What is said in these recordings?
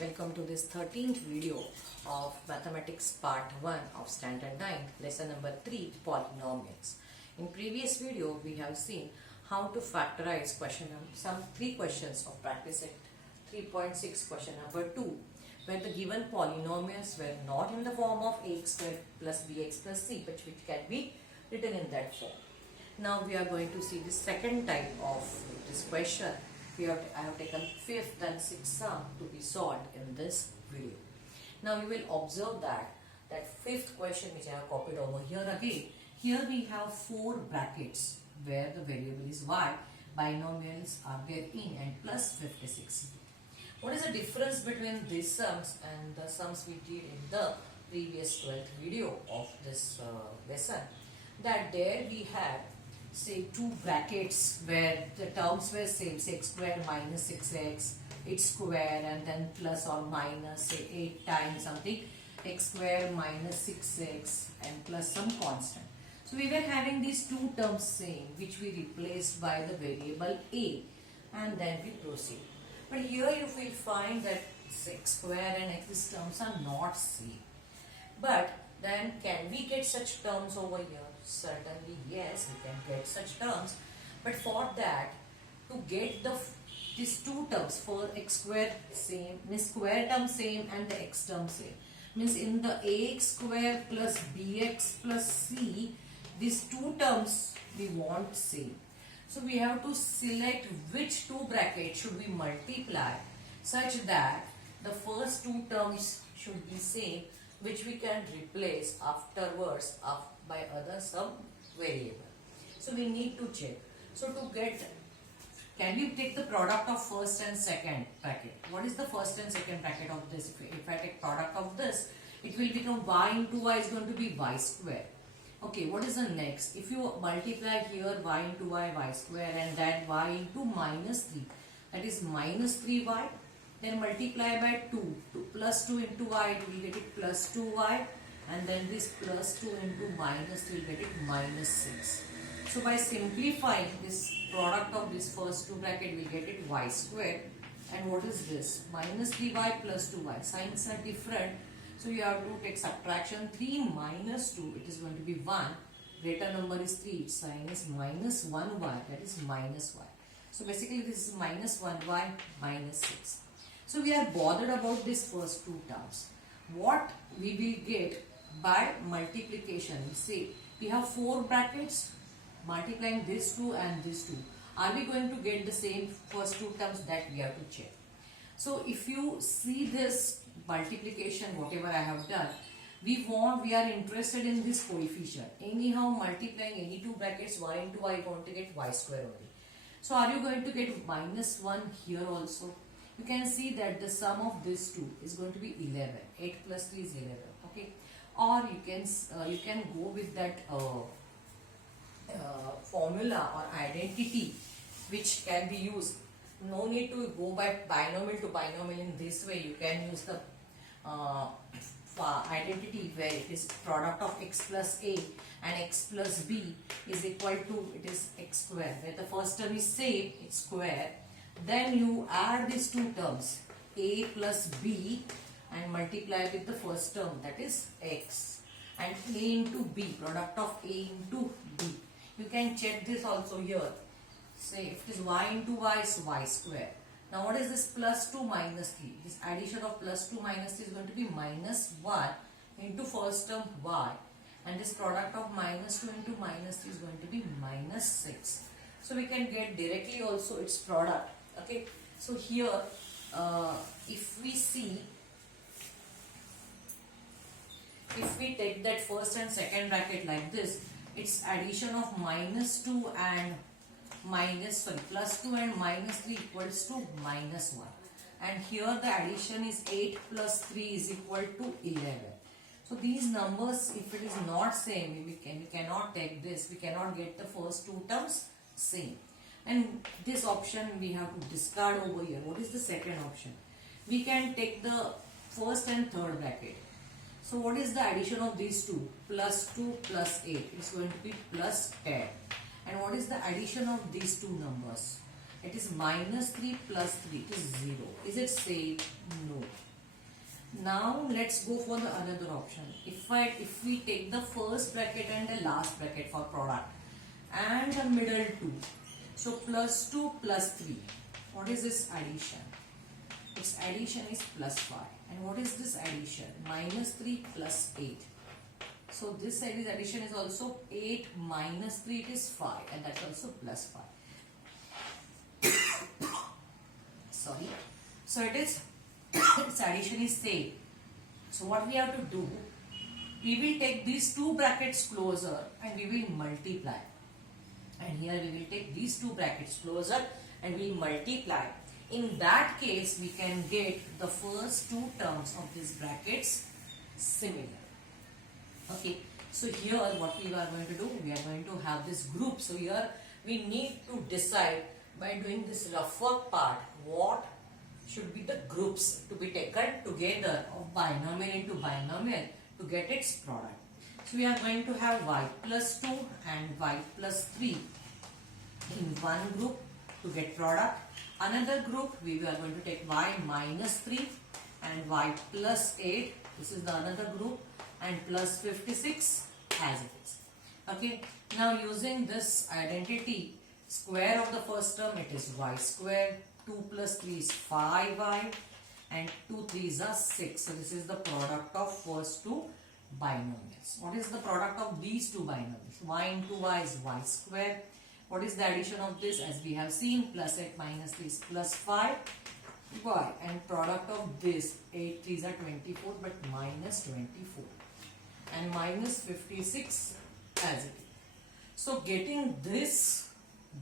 Welcome to this 13th video of Mathematics Part 1 of Standard 9, Lesson number 3, Polynomials. In previous video, we have seen how to factorize some 3 questions of practice at 3.6 question number 2, where the given polynomials were not in the form of ax squared plus bx plus c, but which can be written in that form. Now we are going to see the second type of this question. I have taken 5th and 6th sum to be solved in this video. Now you will observe that 5th question which I have copied over here again. Here we have 4 brackets where the variable is y, binomials are there in, and plus 56. What is the difference between these sums and the sums we did in the previous 12th video of this lesson? That there we had say 2 brackets where the terms were same, say x square minus 6x, its square, and then plus or minus say 8 times something, x square minus 6x and plus some constant. So we were having these 2 terms same, which we replaced by the variable a, and then we proceed. But here you will find that x square and x terms are not same. But then can we get such terms over here? Certainly yes, we can get such terms. But for that, to get these 2 terms, for x square same, means square term same and the x term same, means in the ax square plus bx plus c, these 2 terms we want same. So we have to select which 2 brackets should we multiply such that the first 2 terms should be same, which we can replace afterwards by other some variable. So we need to check. So to get, can you take the product of first and second bracket? What is the first and second bracket of this? If I take product of this, it will become y into y is going to be y square. Okay, what is the next? If you multiply here y into y square, and that y into minus 3, that is minus 3y, then multiply by 2, plus 2 into y, it will get it plus 2y, and then this plus 2 into minus will get it minus 6. So by simplifying this product of this first 2 bracket, we will get it y square. And what is this? Minus 3y plus 2y. Signs are different. So you have to take subtraction. 3 minus 2, it is going to be 1. Greater number is 3. Its sign is minus 1y, that is minus y. So basically this is minus 1y minus 6. So we are bothered about this first 2 terms. What we will get by multiplication? See, we have 4 brackets multiplying this 2 and this 2. Are we going to get the same first 2 terms? That we have to check. So if you see this multiplication, whatever I have done, we are interested in this coefficient. Anyhow, multiplying any 2 brackets y into y, going to get y square only. So are you going to get minus 1 here also? You can see that the sum of these 2 is going to be 11. 8 plus 3 is 11. Okay. Or you can go with that formula or identity which can be used. No need to go by binomial to binomial in this way. You can use the identity where it is product of x plus a and x plus b is equal to, it is x square. Where the first term is same, it's square. Then you add these 2 terms, a plus b, and multiply with the first term, that is x, and a into b, product of a into b. You can check this also here. Say if it is y into y is y square. Now what is this plus 2 minus 3? This addition of plus 2 minus 3 is going to be minus 1 into first term y, and this product of minus 2 into minus 3 is going to be minus 6. So we can get directly also its product. Okay, so here if we see, if we take that first and second bracket like this, its addition of minus 2 and plus 2 and minus 3 equals to minus 1. And here the addition is 8 plus 3 is equal to 11. So these numbers, if it is not same, we cannot take this. We cannot get the first 2 terms same. And this option we have to discard over here. What is the second option? We can take the first and third bracket. So what is the addition of these 2? Plus 2 plus 8. It's going to be plus 10. And what is the addition of these 2 numbers? It is minus 3 plus 3. It is 0. Is it same? No. Now let's go for the another option. If we take the first bracket and the last bracket for product and the middle two, so plus 2 plus 3, what is this addition? Its addition is plus 5. And what is this addition? Minus 3 plus 8. So this addition is also 8 minus 3, it is 5, and that's also plus 5. Sorry. So it is its addition is same. So what we have to do, we will take these two brackets closer and we will multiply. And here we will take these two brackets closer and we will multiply. In that case, we can get the first two terms of these brackets similar. Okay. So here what we are going to do, we are going to have this group. So here we need to decide by doing this rough work part what should be the groups to be taken together of binomial into binomial to get its product. So we are going to have y plus 2 and y plus 3 in one group to get product. Another group we are going to take y minus 3 and y plus 8. This is the another group, and plus 56 as it is. Okay. Now using this identity, square of the first term, it is y square. 2 plus 3 is 5y and 2 3s are 6. So this is the product of first two binomials. What is the product of these two binomials? Y into y is y square. What is the addition of this? As we have seen, plus 8 minus 3 is plus 5y, and product of this 8 3s are 24 but minus 24 and minus 56 as it is. So getting this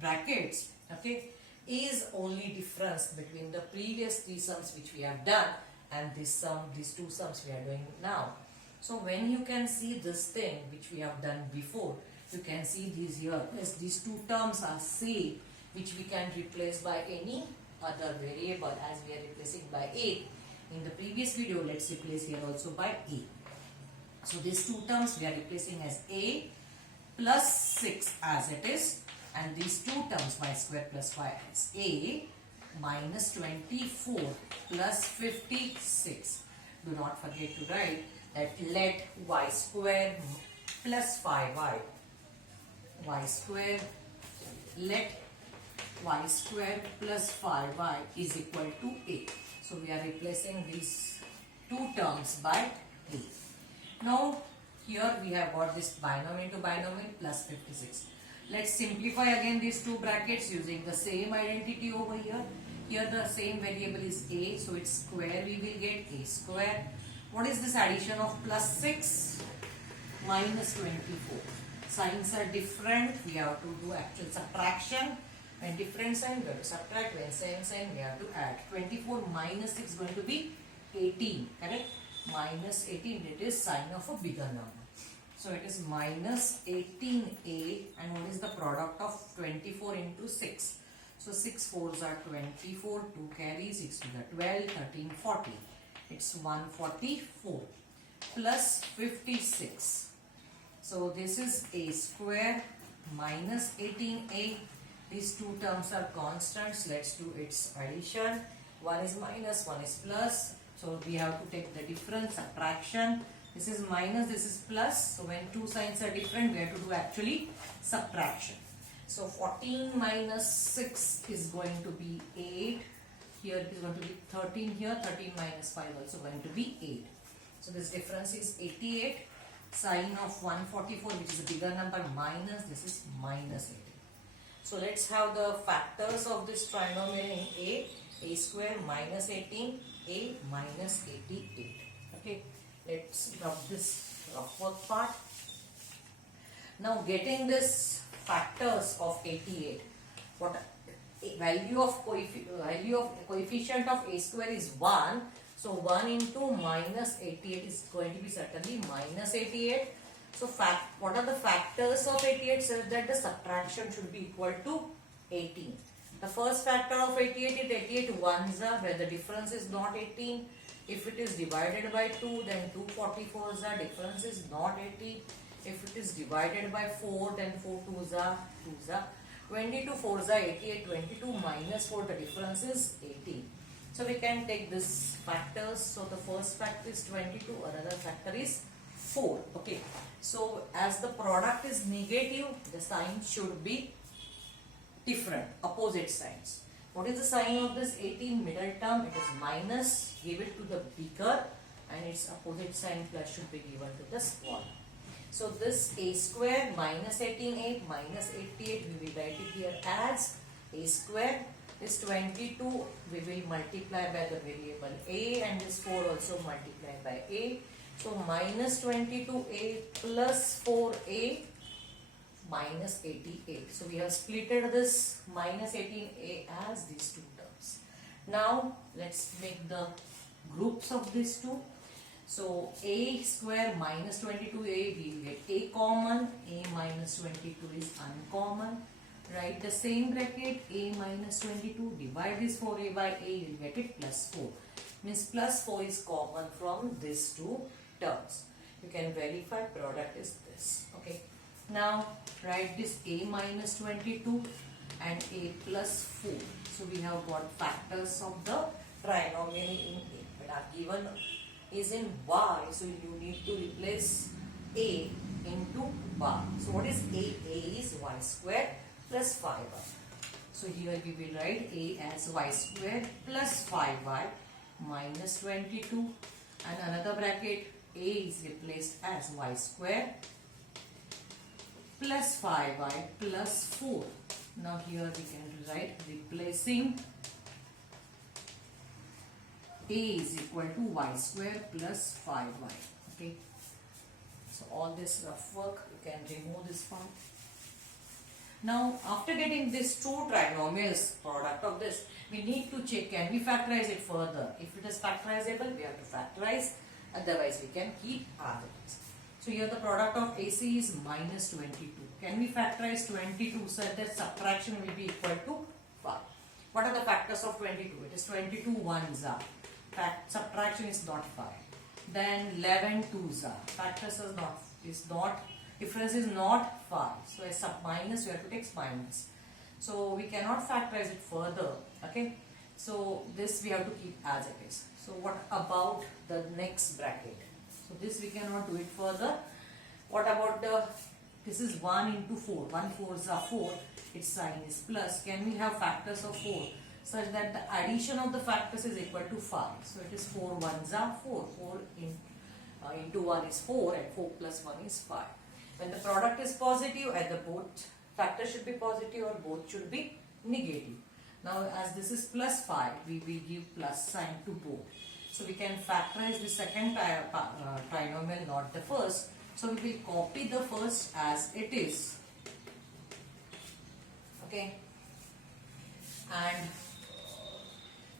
brackets, okay, is only difference between the previous three sums which we have done and this sum, these two sums we are doing now. So when you can see this thing which we have done before, you can see these here, yes, these two terms are same, which we can replace by any other variable as we are replacing by a. In the previous video, let's replace here also by a. So these two terms we are replacing as a plus 6 as it is, and these two terms y square plus 5 as a minus 24 plus 56. Do not forget to write that let y square plus 5y, y square, let y square plus 5y is equal to a. So we are replacing these two terms by a. Now here we have got this binomial to binomial plus 56. Let's simplify again these two brackets using the same identity over here. Here the same variable is a, so its square we will get a square. What is this addition of plus 6 minus 24? Signs are different, we have to do actual subtraction. When different sign we have to subtract, when same sign we have to add. 24 minus 6 is going to be 18, correct? Minus 18, it is sign of a bigger number. So it is minus 18a, and what is the product of 24 into 6? So 6 4s are 24, 2 carries, 6 to the 12, 13, 40. It's 144 plus 56. So this is a square minus 18a. These two terms are constants. Let's do its addition. One is minus, one is plus. So we have to take the difference, subtraction. This is minus, this is plus. So when two signs are different, we have to do actually subtraction. So 14 minus 6 is going to be 8. Here it is going to be 13 here. 13 minus 5 also going to be 8. So this difference is 88. Sign of 144, which is a bigger number, minus, this is minus 18. So let's have the factors of this trinomial in a square minus 18, a minus 88. Okay, let's drop this rough work part. Now getting this factors of 88, what value of coefficient of a square is 1. So 1 into minus 88 is going to be certainly minus 88. So what are the factors of 88 such that the subtraction should be equal to 18? The first factor of 88 is 88 ones are where the difference is not 18. If it is divided by 2, then 2 44s are, difference is not 18. If it is divided by 4, then 4 2s are, 2s are. 22 4s are 88, 22 minus 4, the difference is 18. So we can take this factors. So the first factor is 22, another factor is 4. Okay. So as the product is negative, the sign should be different, opposite signs. What is the sign of this 18 middle term? It is minus. Give it to the bigger, and its opposite sign plus should be given to the smaller. So this a square minus 18a minus 88, we will write it here as a square. This 22 we will multiply by the variable a, and this 4 also multiply by a. So minus 22a plus 4a minus 88. So we have splitted this minus 18a as these two terms. Now let's make the groups of these two. So a square minus 22a, we will get a common, a minus 22 is uncommon. Write the same bracket, a minus 22, divide this 4a by a, you will get it plus 4. Means plus 4 is common from these two terms. You can verify product is this. Okay. Now write this a minus 22 and a plus 4. So we have got factors of the trinomial in a. But our given is in y, so you need to replace a into y. So what is a? A is y square plus 5y. So here we will write a as y square plus 5y minus 22, and another bracket a is replaced as y square plus 5y plus 4. Now here we can write replacing a is equal to y square plus 5y. Okay. So all this rough work, you can remove this part. Now after getting this two trinomials, product of this, we need to check can we factorize it further. If it is factorizable, we have to factorize, otherwise we can keep as it is. So here the product of AC is minus 22. Can we factorize 22 so that subtraction will be equal to 5? What are the factors of 22? It is 22 ones are. Subtraction is not 5. Then 11 twos are. Factors is not, difference is not 5. So as sub minus, you have to take minus. So we cannot factorize it further. Okay. So this we have to keep as it is. So what about the next bracket? So this we cannot do it further. What about this is 1 into 4. 1 4s are 4. Its sign is plus. Can we have factors of 4 such that the addition of the factors is equal to 5? So it is 4 1s are 4. 4 into 1 is 4, and 4 plus 1 is 5. When the product is positive, either both factors should be positive or both should be negative. Now as this is plus 5, we will give plus sign to both. So we can factorize the second trinomial, not the first. So we will copy the first as it is. Okay. And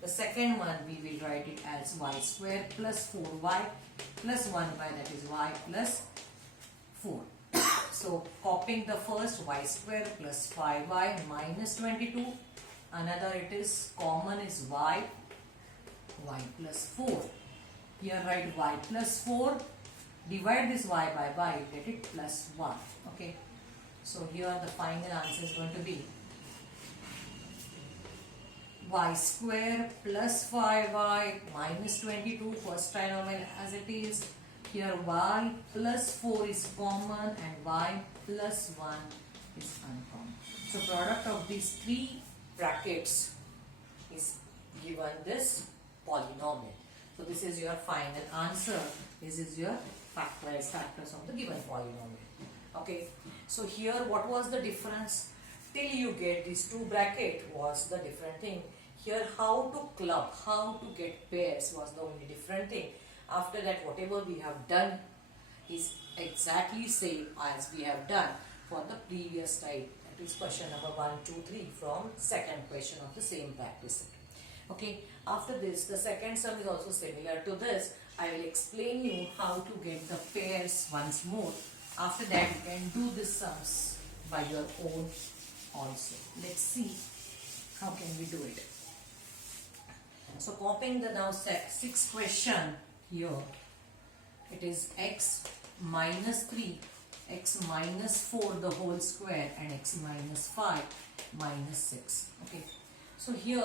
the second one we will write it as y square plus 4y plus 1y, that is y plus 4. So copying the first y square plus 5y minus 22. Another it is common is y plus 4. Here write y plus 4. Divide this y by y, get it plus 1. Okay. So here the final answer is going to be y square plus 5y minus 22, first trinomial as it is. Here y plus 4 is common and y plus 1 is uncommon. So product of these three brackets is given this polynomial. So this is your final answer. This is your factorized factors of the given polynomial. Okay. So here what was the difference? Till you get these two bracket was the different thing. Here how to club, how to get pairs was the only different thing. After that whatever we have done is exactly same as we have done for the previous type. That is question number 1, 2, 3 from second question of the same practice. Okay. After this the second sum is also similar to this. I will explain you how to get the pairs once more. After that you can do these sums by your own also. Let's see how can we do it. So copying the now sixth question here, it is x minus 3, x minus 4 the whole square, and x minus 5 minus 6. Okay. So here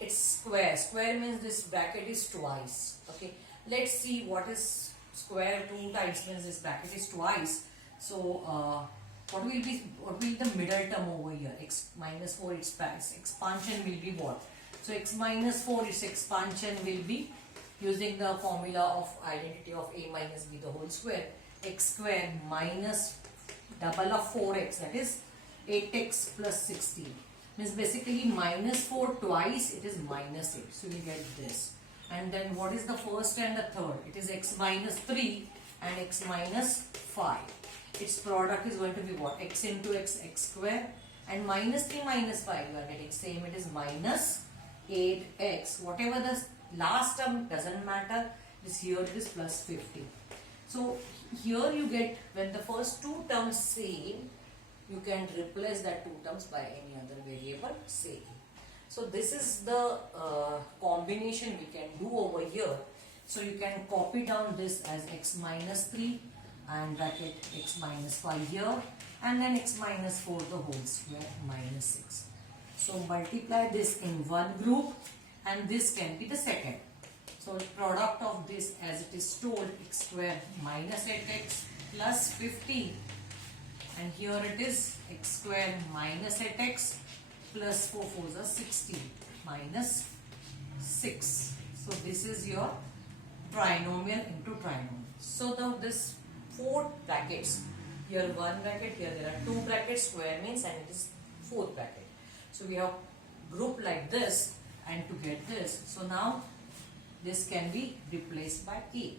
it's square. Square means this bracket is twice. Okay, let's see what is square 2 times means this bracket is twice. So what will be the middle term over here? X minus 4, its expansion will be what? So x minus 4, its expansion will be using the formula of identity of a minus b the whole square. X square minus double of 4x, that is 8x plus 16. Means basically minus 4 twice, it is minus 8. So we get this. And then what is the first and the third? It is x minus 3 and x minus 5. Its product is going to be what? X into x, x square. And minus 3 minus 5, you are getting same. It is minus 8x. Whatever the last term doesn't matter. Here it is plus 50. So here you get, when the first two terms same, you can replace that two terms by any other variable same. So this is the combination we can do over here. So you can copy down this as x minus 3 and bracket x minus 5 here, and then x minus 4 the whole square minus 6. So multiply this in one group and this can be the second. So product of this, as it is told, x square minus 8x plus 50, and here it is x square minus 8x plus 4 4s are 16 minus 6. So this is your trinomial into trinomial. So now this 4 brackets, here one bracket, here there are 2 brackets, square means, and it is 4th bracket. So we have group like this, and to get this, so now this can be replaced by a.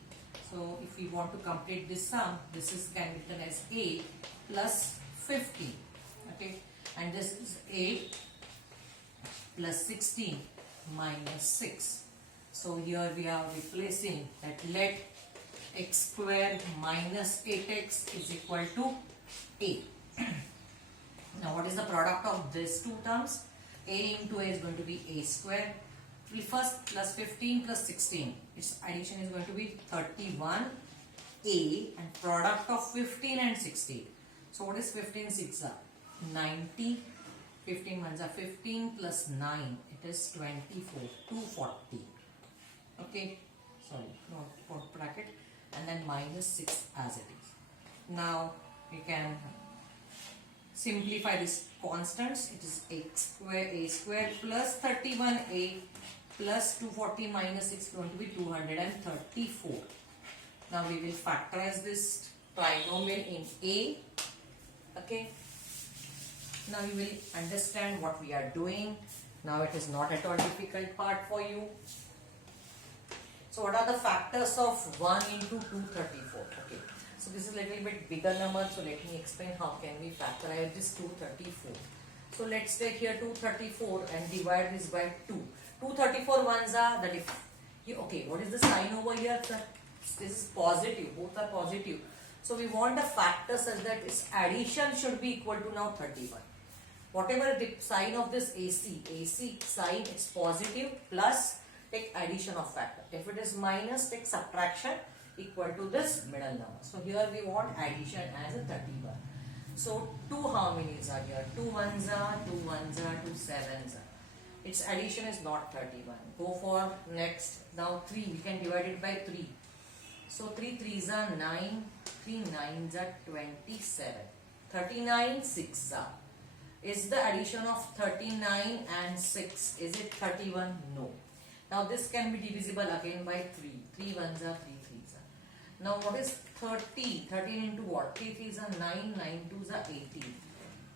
So if we want to complete this sum, this is can be written as a plus 50. Okay, and this is a plus 16 minus 6. So here we are replacing that, let x square minus 8x is equal to a. Now what is the product of these two terms? A into a is going to be a square. First plus 15 plus 16. Its addition is going to be 31a, and product of 15 and 16. So what is 15 6 are 90. 15 ones are 15 plus 9. It is 24. 240. Okay. Sorry, no bracket. And then minus 6 as it is. Now we can simplify this constants. It is a square plus 31a plus 240 minus 6 is going to be 234. Now we will factorize this trinomial in a. Okay. Now you will understand what we are doing. Now it is not at all difficult part for you. So what are the factors of 1 into 234? Okay. So this is a little bit bigger number. So let me explain how can we factorize this 234. So let's take here 234 and divide this by 2. 234 ones are the okay, what is the sign over here? This is positive. Both are positive. So we want a factor such that its addition should be equal to now 31. Whatever the sign of this AC sign, it's positive, plus take addition of factor. If it is minus, take subtraction equal to this middle number. So here we want addition as a 31. So 2 how many are here? 2 ones are, 2 ones are, 2 sevens are. Its addition is not 31. Go for next. Now 3, we can divide it by 3. So 3 3s are 9, 3 9s are 27. 39 6 are. Is the addition of 39 and 6, is it 31? No. Now this can be divisible again by 3. 3 ones are, 3 3s are. Now what is 30? 13 into what? 3 3s are 9, 9 2s are 18.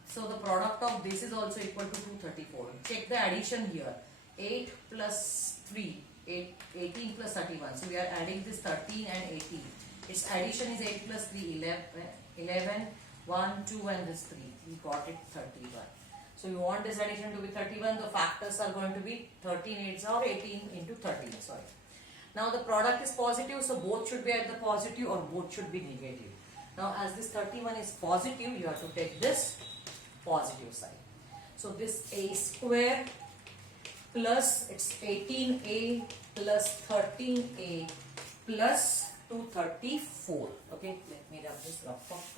So the product of this is also equal to 234. Check the addition here. 8 plus 3, 18 plus 31. So we are adding this 13 and 18. Its addition is 8 plus 3, 11, 1, 2 and this 3. We got it 31. So you want this addition to be 31. The factors are going to be 13 8s or 18 into 13. Sorry. Now the product is positive, so both should be at the positive or both should be negative. Now as this 31 is positive, you have to take this positive side. So this a square plus it's 18a plus 13a plus 234. Okay, let me rub this rough off.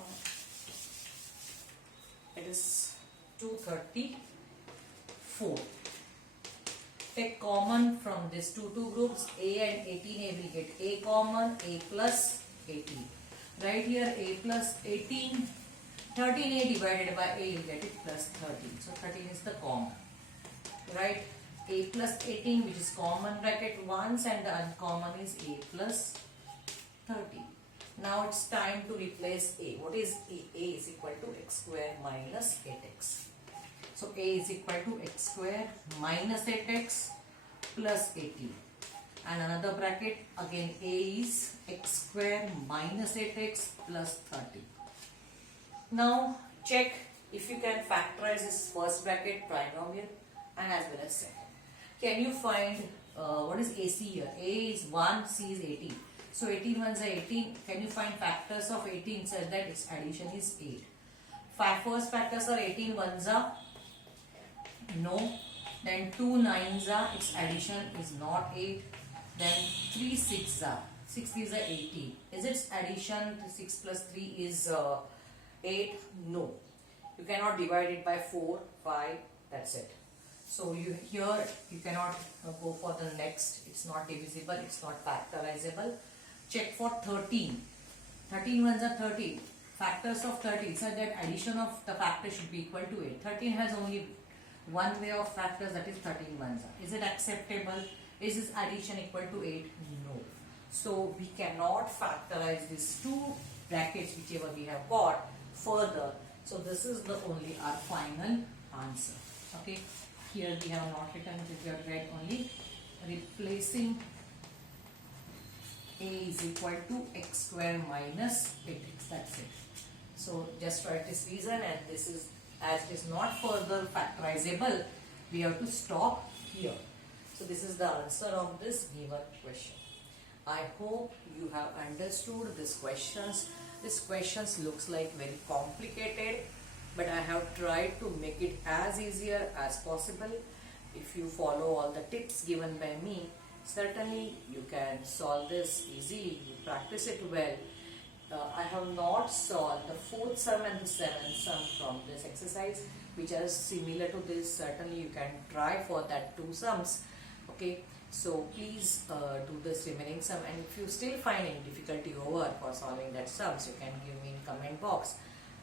It is 234. take common from these two groups, A and 18A, will get A common, A plus 18. Right here, A plus 18, 13A divided by A, you get it plus 13. So 13 is the common. Right? A plus 18, which is common bracket once, and the uncommon is A plus 30. Now it's time to replace A. What is A? A is equal to x square minus 8x. So A is equal to x square minus 8x plus 18. And another bracket, again A is x square minus 8x plus 30. Now check if you can factorize this first bracket trinomial and as well as second. Can you find what is AC here? A is 1, C is 18. So 18 ones are 18. Can you find factors of 18 such that its addition is 8? First factors are 18 ones are no. Then 2 9s are, its addition is not 8. Then 3 6s are, 6 3s are 18. Is its addition 6 plus 3 is 8? No. You cannot divide it by 4, 5, that's it. So here you cannot go for the next. It's not divisible, it's not factorizable. Check for 13. 13 ones are 30. Factors of 30, so that addition of the factor should be equal to 8. 13 has only one way of factors, that is 13 ones are. Is it acceptable? Is this addition equal to 8? No. So we cannot factorize these two brackets whichever we have got further. So this is the only our final answer. Okay. Here we have not written, we have read only replacing A is equal to x square minus 8x. That's it. So just write this reason, and this is, as it is not further factorizable, we have to stop here. So this is the answer of this given question. I hope you have understood these questions. This questions looks like very complicated, but I have tried to make it as easier as possible. If you follow all the tips given by me, certainly you can solve this easily. You practice it well. I have not solved the fourth sum and the seventh sum from this exercise, which are similar to this. Certainly you can try for that two sums. Okay, so please do this remaining sum, and if you still find any difficulty over for solving that sums, you can give me in comment box.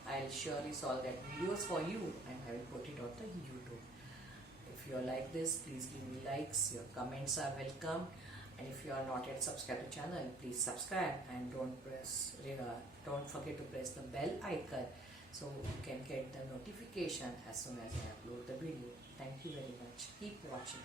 I'll surely solve that videos for you, and I will put it on the YouTube. If you are like this, please give me likes. Your comments are welcome. And if you are not yet subscribed to channel, please subscribe, and don't forget to press the bell icon so you can get the notification as soon as I upload the video. Thank you very much. Keep watching.